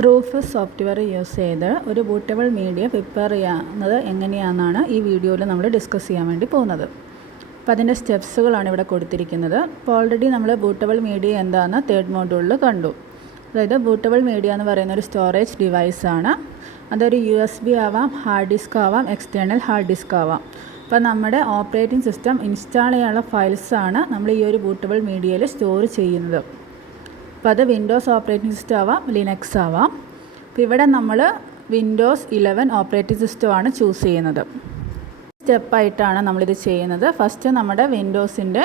Rufus software use ചെയ്ത് ഒരു bootable media prepare ചെയ്യുന്നത് എങ്ങനെയാണെന്നാണ് ഈ വീഡിയോയിൽ നമ്മൾ ഡിസ്കസ് ചെയ്യാൻ വേണ്ടി പോകുന്നത്. അപ്പോൾ അതിൻ്റെ സ്റ്റെപ്സുകളാണ് ഇവിടെ കൊടുത്തിരിക്കുന്നത്. അപ്പോൾ ഓൾറെഡി നമ്മൾ ബൂട്ടബിൾ മീഡിയ എന്താണെന്ന് തേർഡ് മോഡ്യൂളിൽ കണ്ടു. അതായത് ബൂട്ടബിൾ മീഡിയ എന്ന് പറയുന്ന ഒരു സ്റ്റോറേജ് ഡിവൈസാണ്. അതൊരു USB ആവാം, ഹാർഡ് ഡിസ്ക് ആവാം, എക്സ്റ്റേണൽ ഹാർഡ് ഡിസ്ക് ആവാം. അപ്പോൾ നമ്മുടെ ഓപ്പറേറ്റിംഗ് സിസ്റ്റം ഇൻസ്റ്റാൾ ചെയ്യാനുള്ള ഫയൽസാണ് നമ്മൾ ഈ ഒരു ബൂട്ടബിൾ മീഡിയയിൽ സ്റ്റോർ ചെയ്യുന്നത്. അപ്പോൾ അത് വിൻഡോസ് ഓപ്പറേറ്റിംഗ് സിസ്റ്റം ആവാം, ലിനക്സ് ആവാം. അപ്പോൾ ഇവിടെ നമ്മൾ വിൻഡോസ് 11 ഓപ്പറേറ്റിംഗ് സിസ്റ്റമാണ് ചൂസ് ചെയ്യുന്നത്. സ്റ്റെപ്പായിട്ടാണ് നമ്മളിത് ചെയ്യുന്നത്. ഫസ്റ്റ് നമ്മുടെ വിൻഡോസിൻ്റെ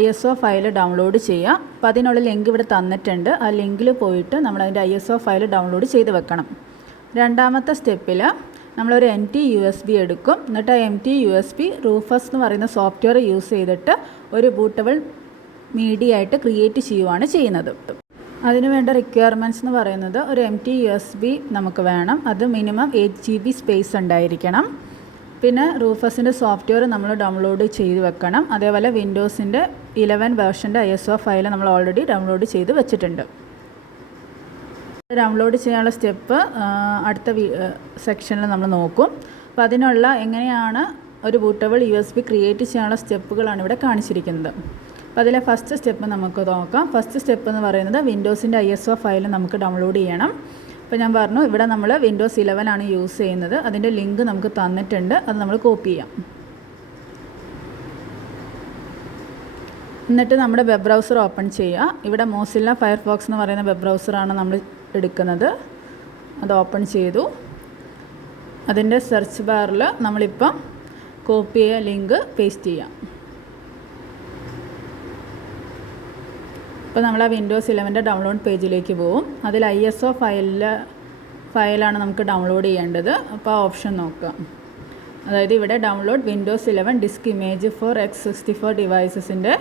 ISO ഫയൽ ഡൗൺലോഡ് ചെയ്യുക. അപ്പോൾ അതിനുള്ള ലിങ്ക് ഇവിടെ തന്നിട്ടുണ്ട്. ആ ലിങ്കിൽ പോയിട്ട് നമ്മളതിൻ്റെ ISO ഫയൽ ഡൗൺലോഡ് ചെയ്ത് വെക്കണം. രണ്ടാമത്തെ സ്റ്റെപ്പിൽ നമ്മളൊരു empty USB എടുക്കും. എന്നിട്ട് ആ empty USB റൂഫസ് എന്ന് പറയുന്ന സോഫ്റ്റ്വെയർ യൂസ് ചെയ്തിട്ട് ഒരു ബൂട്ടബിൾ മീഡിയ ആയിട്ട് ക്രിയേറ്റ് ചെയ്യുകയാണ് ചെയ്യുന്നത്. അതിന് വേണ്ട റിക്വയർമെൻറ്റ്സ് എന്ന് പറയുന്നത് ഒരു empty USB നമുക്ക് വേണം. അത് മിനിമം 8 GB സ്പേസ് ഉണ്ടായിരിക്കണം. പിന്നെ റൂഫസിൻ്റെ സോഫ്റ്റ്വെയർ നമ്മൾ ഡൗൺലോഡ് ചെയ്ത് വെക്കണം. അതേപോലെ വിൻഡോസിൻ്റെ 11 വേർഷൻ്റെ ISO ഫയൽ നമ്മൾ ഓൾറെഡി ഡൗൺലോഡ് ചെയ്ത് വെച്ചിട്ടുണ്ട്. ഡൗൺലോഡ് ചെയ്യാനുള്ള സ്റ്റെപ്പ് അടുത്ത സെക്ഷനിൽ നമ്മൾ നോക്കും. അപ്പോൾ അതിനുള്ള എങ്ങനെയാണ് ഒരു ബൂട്ടബിൾ USB ക്രിയേറ്റ് ചെയ്യാനുള്ള സ്റ്റെപ്പുകളാണ് ഇവിടെ കാണിച്ചിരിക്കുന്നത്. അപ്പോൾ അതിലെ ഫസ്റ്റ് സ്റ്റെപ്പ് നമുക്ക് നോക്കാം. ഫസ്റ്റ് സ്റ്റെപ്പ് എന്ന് പറയുന്നത് വിൻഡോസിൻ്റെ ISO ഫയൽ നമുക്ക് ഡൗൺലോഡ് ചെയ്യണം. അപ്പോൾ ഞാൻ പറഞ്ഞു ഇവിടെ നമ്മൾ വിൻഡോസ് 11 ആണ് യൂസ് ചെയ്യുന്നത്. അതിൻ്റെ ലിങ്ക് നമുക്ക് തന്നിട്ടുണ്ട്. അത് നമ്മൾ കോപ്പി ചെയ്യാം. എന്നിട്ട് നമ്മുടെ വെബ് ബ്രൗസർ ഓപ്പൺ ചെയ്യുക. ഇവിടെ മോസില്ല ഫയർഫോക്സ് എന്ന് പറയുന്ന വെബ് ബ്രൗസറാണ് നമ്മൾ എടുക്കുന്നത്. അത് ഓപ്പൺ ചെയ്തു. അതിൻ്റെ സെർച്ച് ബാറിൽ നമ്മളിപ്പം കോപ്പി ചെയ്യുക, ലിങ്ക് പേസ്റ്റ് ചെയ്യാം. അപ്പോൾ നമ്മൾ ആ വിൻഡോസ് 11 ഡൗൺലോഡ് പേജിലേക്ക് പോകും. അതിൽ ISO ഫയലാണ് നമുക്ക് ഡൗൺലോഡ് ചെയ്യേണ്ടത്. അപ്പോൾ ആ ഓപ്ഷൻ നോക്കുക. അതായത് ഇവിടെ download Windows 11 disk image for X64 ഡിവൈസസിൻ്റെ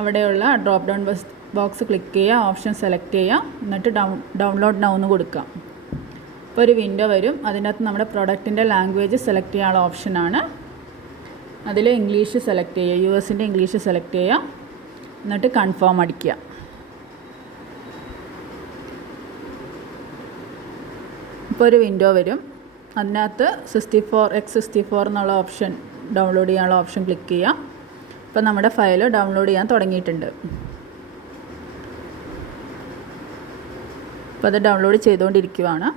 അവിടെയുള്ള ഡ്രോപ്പ് ഡൗൺ ബോക്സ് ക്ലിക്ക് ചെയ്യുക, ഓപ്ഷൻ സെലക്ട് ചെയ്യുക, എന്നിട്ട് ഡൗൺലോഡ് നൗ എന്ന് കൊടുക്കുക. ഇപ്പോൾ ഒരു വിൻഡോ വരും. അതിനകത്ത് നമ്മുടെ പ്രൊഡക്റ്റിൻ്റെ ലാംഗ്വേജ് സെലക്ട് ചെയ്യാനുള്ള ഓപ്ഷനാണ്. അതിൽ ഇംഗ്ലീഷ് സെലക്ട് ചെയ്യുക, US ഇംഗ്ലീഷ് സെലക്ട് ചെയ്യുക, എന്നിട്ട് കൺഫേം അടിക്കുക. ഇപ്പോൾ ഒരു വിൻഡോ വരും. അതിനകത്ത് X64 എന്നുള്ള ഓപ്ഷൻ ഡൗൺലോഡ് ചെയ്യാനുള്ള ഓപ്ഷൻ ക്ലിക്ക് ചെയ്യാം. ഇപ്പോൾ നമ്മുടെ ഫയൽ ഡൗൺലോഡ് ചെയ്യാൻ തുടങ്ങിയിട്ടുണ്ട്. അപ്പോൾ അത് ഡൗൺലോഡ് ചെയ്തുകൊണ്ടിരിക്കുകയാണ്.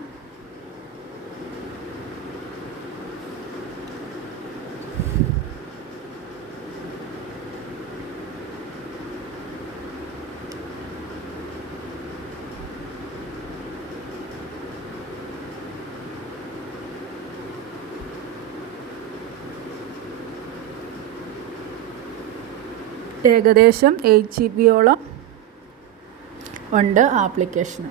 ഏകദേശം 8 GB ഉണ്ട് ആപ്ലിക്കേഷന്.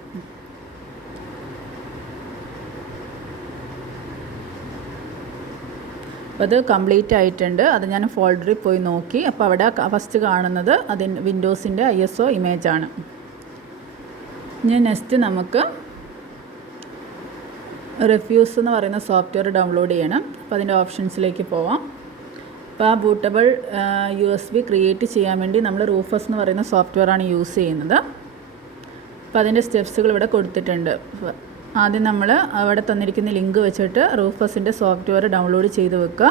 അപ്പോൾ അത് കംപ്ലീറ്റ് ആയിട്ടുണ്ട്. അത് ഞാൻ ഫോൾഡറിൽ പോയി നോക്കി. അപ്പോൾ അവിടെ ഫസ്റ്റ് കാണുന്നത് വിൻഡോസിൻ്റെ ISO ഇമേജാണ്. ഇനി നെക്സ്റ്റ് നമുക്ക് റിഫ്യൂസ് എന്ന് പറയുന്ന സോഫ്റ്റ്വെയർ ഡൗൺലോഡ് ചെയ്യണം. അപ്പോൾ അതിൻ്റെ ഓപ്ഷൻസിലേക്ക് പോവാം. അപ്പോൾ ആ ബൂട്ടബിൾ USB ക്രിയേറ്റ് ചെയ്യാൻ വേണ്ടി നമ്മൾ റൂഫസ് എന്ന് പറയുന്ന സോഫ്റ്റ്വെയറാണ് യൂസ് ചെയ്യുന്നത്. അപ്പോൾ അതിൻ്റെ സ്റ്റെപ്സുകൾ ഇവിടെ കൊടുത്തിട്ടുണ്ട്. ആദ്യം നമ്മൾ അവിടെ തന്നിരിക്കുന്ന ലിങ്ക് വെച്ചിട്ട് റൂഫസിൻ്റെ സോഫ്റ്റ്വെയർ ഡൗൺലോഡ് ചെയ്ത് വെക്കുക.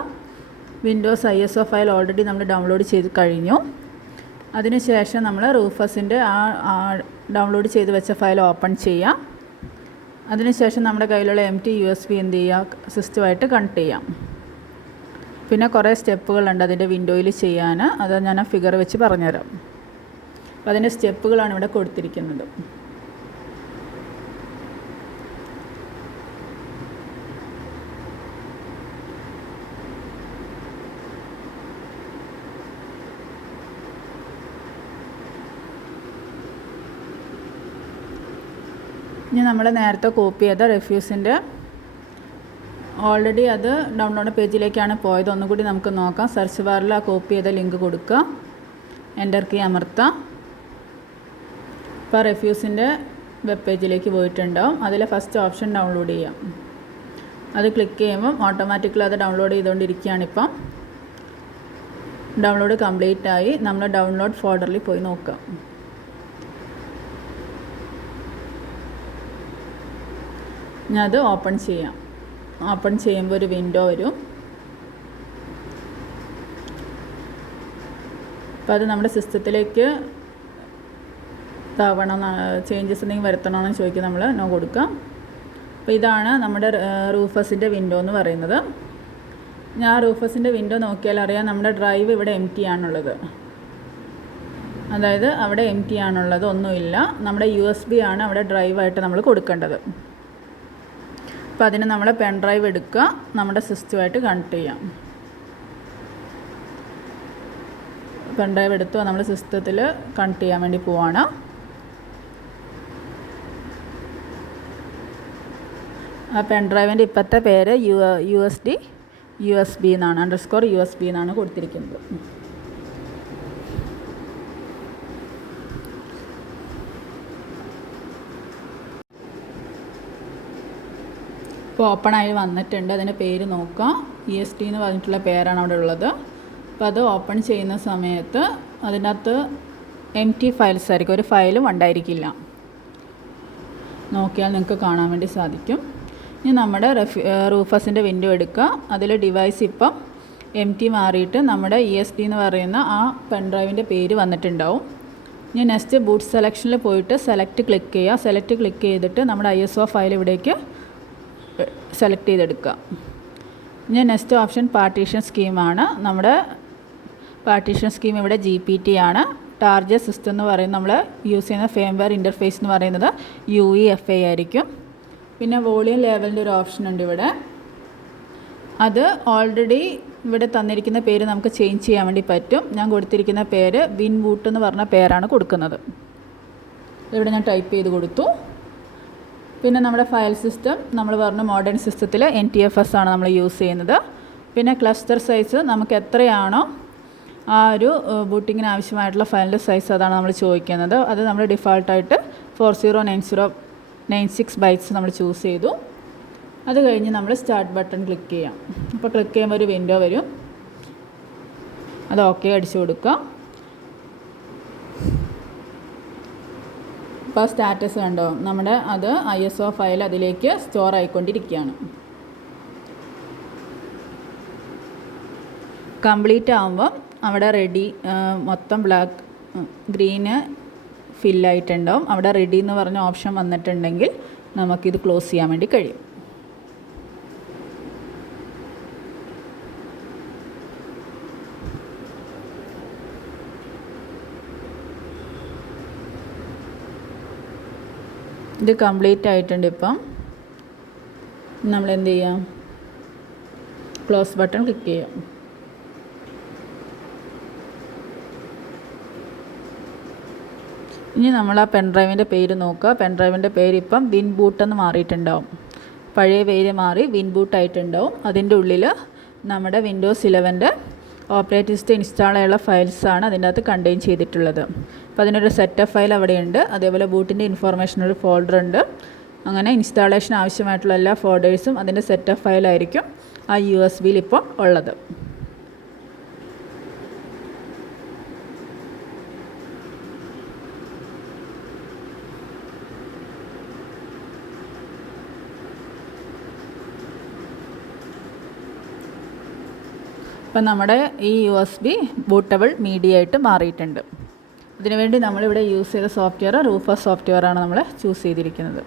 വിൻഡോസ് ISO ഫയൽ ഓൾറെഡി നമ്മൾ ഡൗൺലോഡ് ചെയ്ത് കഴിഞ്ഞു. അതിനുശേഷം നമ്മൾ റൂഫസിൻ്റെ ആ ഡൗൺലോഡ് ചെയ്ത് വെച്ച ഫയൽ ഓപ്പൺ ചെയ്യാം. അതിനുശേഷം നമ്മുടെ കയ്യിലുള്ള empty USB എന്ത് ചെയ്യുക, സിസ്റ്റമായിട്ട് കണക്ട് ചെയ്യാം. പിന്നെ കുറേ സ്റ്റെപ്പുകളുണ്ട് അതിൻ്റെ വിൻഡോയിൽ ചെയ്യാൻ. അത് ഞാൻ ആ ഫിഗർ വെച്ച് പറഞ്ഞുതരാം. അപ്പോൾ അതിൻ്റെ സ്റ്റെപ്പുകളാണ് ഇവിടെ കൊടുത്തിരിക്കുന്നത്. ഇനി നമ്മൾ നേരത്തെ കോപ്പി ചെയ്ത റിഫ്യൂസിൻ്റെ ഓൾറെഡി അത് ഡൗൺലോഡ് പേജിലേക്കാണ് പോയത്. ഒന്നുകൂടി നമുക്ക് നോക്കാം. സെർച്ച് ബാറിൽ ആ കോപ്പി ചെയ്ത ലിങ്ക് കൊടുക്കുക, എൻ്റർ കീ അമർത്താം. ഇപ്പോൾ റിഫ്യൂസിൻ്റെ വെബ് പേജിലേക്ക് പോയിട്ടുണ്ടാവും. അതിലെ ഫസ്റ്റ് ഓപ്ഷൻ ഡൗൺലോഡ് ചെയ്യാം. അത് ക്ലിക്ക് ചെയ്യുമ്പം ഓട്ടോമാറ്റിക്കലി അത് ഡൗൺലോഡ് ചെയ്തുകൊണ്ടിരിക്കുകയാണ്. ഇപ്പം ഡൗൺലോഡ് കംപ്ലീറ്റ് ആയി. നമ്മൾ ഡൗൺലോഡ് ഫോൾഡറിൽ പോയി നോക്കാം. ഞാൻ അത് ഓപ്പൺ ചെയ്യാം. ഓപ്പൺ ചെയ്യുമ്പോൾ ഒരു വിൻഡോ വരും. അപ്പോൾ അത് നമ്മുടെ സിസ്റ്റത്തിലേക്ക് ഇതാവണം, ചേഞ്ചസ് എന്തെങ്കിലും വരുത്തണമെന്ന് ചോദിക്കും. നമ്മൾ നോ കൊടുക്കാം. അപ്പോൾ ഇതാണ് നമ്മുടെ റൂഫസിൻ്റെ വിൻഡോ എന്ന് പറയുന്നത്. ഞാൻ റൂഫസിൻ്റെ വിൻഡോ നോക്കിയാൽ അറിയാം നമ്മുടെ ഡ്രൈവ് ഇവിടെ എം ടി ആണുള്ളത്. അതായത് അവിടെ എം ടി ആണുള്ളത്, ഒന്നുമില്ല. നമ്മുടെ USB ആണ് അവിടെ ഡ്രൈവായിട്ട് നമ്മൾ കൊടുക്കേണ്ടത്. അപ്പോൾ അതിന് നമ്മൾ പെൻ ഡ്രൈവ് എടുക്കുക, നമ്മുടെ സിസ്റ്റമായിട്ട് കണക്ട് ചെയ്യാം. പെൻ ഡ്രൈവ് എടുത്തു നമ്മൾ സിസ്റ്റത്തിൽ കണക്ട് ചെയ്യാൻ വേണ്ടി പോവാണ്. ആ പെൻ ഡ്രൈവിൻ്റെ ഇപ്പോഴത്തെ പേര് USB എന്നാണ്, _USB എന്നാണ് കൊടുത്തിരിക്കുന്നത്. ഇപ്പോൾ ഓപ്പണായി വന്നിട്ടുണ്ട്. അതിൻ്റെ പേര് നോക്കാം. EST എന്ന് പറഞ്ഞിട്ടുള്ള പേരാണ് അവിടെ ഉള്ളത്. അപ്പോൾ അത് ഓപ്പൺ ചെയ്യുന്ന സമയത്ത് അതിനകത്ത് empty ഫയൽസ് ആയിരിക്കും, ഒരു ഫയലും ഉണ്ടായിരിക്കില്ല. നോക്കിയാൽ നിങ്ങൾക്ക് കാണാൻ വേണ്ടി സാധിക്കും. ഇനി നമ്മുടെ റൂഫസിൻ്റെ വിൻഡോ എടുക്കുക. അതിൽ ഡിവൈസ് ഇപ്പം MT മാറിയിട്ട് നമ്മുടെ EST എന്ന് പറയുന്ന ആ പെൻ ഡ്രൈവിൻ്റെ പേര് വന്നിട്ടുണ്ടാവും. ഇനി നെക്സ്റ്റ് ബൂട്ട് സെലക്ഷനിൽ പോയിട്ട് സെലക്ട് ക്ലിക്ക് ചെയ്യുക. സെലക്ട് ക്ലിക്ക് ചെയ്തിട്ട് നമ്മുടെ ISO ഫയൽ ഇവിടേക്ക് സെലക്ട് ചെയ്തെടുക്കുക. ഇനി നെക്സ്റ്റ് ഓപ്ഷൻ പാർട്ടീഷൻ സ്കീമാണ്. നമ്മുടെ പാർട്ടീഷൻ സ്കീം ഇവിടെ GPT ആണ്. ടാർഗറ്റ് സിസ്റ്റം എന്ന് പറയുന്നത് നമ്മൾ യൂസ് ചെയ്യുന്ന ഫേംവെയർ ഇൻ്റർഫേസ് എന്ന് പറയുന്നത് UEFI ആയിരിക്കും. പിന്നെ വോളിയം ലെവലിൻ്റെ ഒരു ഓപ്ഷൻ ഉണ്ട് ഇവിടെ. അത് ഓൾറെഡി ഇവിടെ തന്നിരിക്കുന്ന പേര് നമുക്ക് ചേഞ്ച് ചെയ്യാൻ വേണ്ടി പറ്റും. ഞാൻ കൊടുത്തിരിക്കുന്ന പേര് വിൻ ബൂട്ട് എന്ന് പറഞ്ഞ പേരാണ് കൊടുക്കുന്നത്. ഇവിടെ ഞാൻ ടൈപ്പ് ചെയ്ത് കൊടുത്തു. പിന്നെ നമ്മുടെ ഫയൽ സിസ്റ്റം നമ്മൾ പറഞ്ഞ മോഡേൺ സിസ്റ്റത്തിൽ NTFS ആണ് നമ്മൾ യൂസ് ചെയ്യുന്നത്. പിന്നെ ക്ലസ്റ്റർ സൈസ് നമുക്ക് എത്രയാണോ ആ ഒരു ബൂട്ടിങ്ങിന് ആവശ്യമായിട്ടുള്ള ഫയലിൻ്റെ സൈസ് അതാണ് നമ്മൾ ചോദിക്കുന്നത്. അത് നമ്മൾ ഡിഫാൾട്ടായിട്ട് 4096 ബൈറ്റ്സ് നമ്മൾ ചൂസ് ചെയ്തു. അത് കഴിഞ്ഞ് നമ്മൾ സ്റ്റാർട്ട് ബട്ടൺ ക്ലിക്ക് ചെയ്യാം. അപ്പോൾ ക്ലിക്ക് ചെയ്യുമ്പോൾ ഒരു വിൻഡോ വരും. അത് ഓക്കെ അടിച്ചു കൊടുക്കുക. ഇപ്പോൾ സ്റ്റാറ്റസ് കണ്ടോ, നമ്മുടെ അത് ISO ഫയൽ അതിലേക്ക് സ്റ്റോർ ആയിക്കൊണ്ടിരിക്കുകയാണ്. കംപ്ലീറ്റ് ആകുമ്പോൾ അവിടെ റെഡി മൊത്തം ഗ്രീന് ഫില്ലായിട്ടുണ്ടാവും. അവിടെ റെഡി എന്ന് പറഞ്ഞ ഓപ്ഷൻ വന്നിട്ടുണ്ടെങ്കിൽ നമുക്കിത് ക്ലോസ് ചെയ്യാൻ വേണ്ടി കഴിയും. ഇത് കംപ്ലീറ്റ് ആയിട്ടുണ്ട്. ഇപ്പം നമ്മൾ എന്ത് ചെയ്യാം, ക്ലോസ് ബട്ടൺ ക്ലിക്ക് ചെയ്യാം. ഇനി നമ്മൾ ആ പെൻ ഡ്രൈവിൻ്റെ പേര് നോക്കുക. പെൻ ഡ്രൈവിൻ്റെ പേര് ഇപ്പം വിൻ ബൂട്ട് എന്ന് മാറിയിട്ടുണ്ടാവും. പഴയ പേര് മാറി വിൻ ബൂട്ട് ആയിട്ടുണ്ടാവും. അതിൻ്റെ ഉള്ളിൽ നമ്മുടെ വിൻഡോസ് 11 ഓപ്പറേറ്റിംഗ് സിസ്റ്റം ഇൻസ്റ്റാൾ ചെയ്യാനുള്ള ഫയൽസാണ് അതിൻ്റെ അകത്ത് കണ്ടെയ്ൻ ചെയ്തിട്ടുള്ളത്. അപ്പോൾ അതിനൊരു സെറ്റപ്പ് ഫയൽ അവിടെയുണ്ട്. അതേപോലെ ബൂട്ടിൻ്റെ ഇൻഫോർമേഷൻ ഒരു ഫോൾഡർ ഉണ്ട്. അങ്ങനെ ഇൻസ്റ്റാളേഷൻ ആവശ്യമായിട്ടുള്ള എല്ലാ ഫോൾഡേഴ്സും അതിൻ്റെ സെറ്റപ്പ് ഫയലായിരിക്കും ആ USB ഇപ്പോൾ ഉള്ളത്. അപ്പം നമ്മുടെ ഈ USB ബൂട്ടബിൾ മീഡിയ ആയിട്ട് മാറിയിട്ടുണ്ട്. ഇതിനുവേണ്ടി നമ്മളിവിടെ യൂസ് ചെയ്ത സോഫ്റ്റ്വെയർ റൂഫസ് സോഫ്റ്റ്വെയറാണ് നമ്മൾ ചൂസ് ചെയ്തിരിക്കുന്നത്.